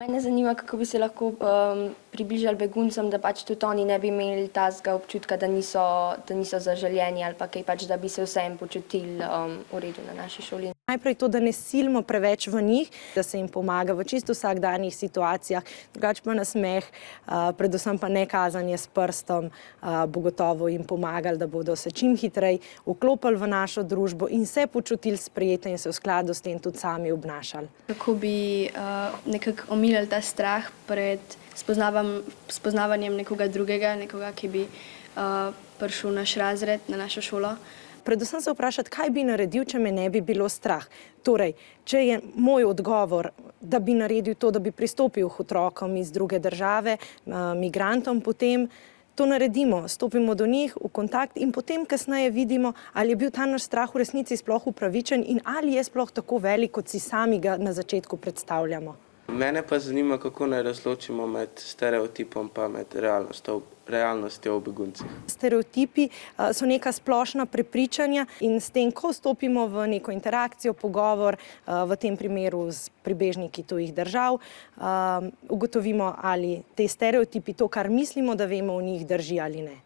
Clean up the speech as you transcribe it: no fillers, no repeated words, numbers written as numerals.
Mene zanima, kako bi se lahko približali beguncem, da pač tudi oni ne bi imeli tazga občutka, da niso zaželjeni ali pa kaj pač, da bi se vsem počutili v redu na naši šoli. Najprej to, da ne silimo preveč v njih, da se jim pomaga v čisto vsakdanjih situacijah, drugače pa nasmeh, predvsem pa ne kazanje s prstom, bo gotovo jim pomagali, da bodo se čim hitreje vklopili v našo družbo in se počutili sprejete in se v skladu s tem tudi sami obnašali. Kako bi nekako omilili ta strah pred spoznavanjem nekoga drugega, nekoga, ki bi prišel v naš razred, na našo šolo. Predvsem se vprašati, kaj bi naredil, če me ne bi bilo strah. Torej, če je moj odgovor, da bi naredil to, da bi pristopil k otrokom iz druge države, migrantom, potem to naredimo, stopimo do njih v kontakt in potem kasneje vidimo, ali je bil ta naš strah v resnici sploh upravičen in ali je sploh tako velik, kot si sami ga na začetku predstavljamo. Mene pa zanima, kako naj razločimo med stereotipom pa med realnostjo o beguncih. Stereotipi so neka splošna prepričanja in s tem, ko stopimo v neko interakcijo, pogovor, v tem primeru s pribežniki tujih držav, ugotovimo, ali te stereotipi, to, kar mislimo, da vemo o njih, drži ali ne.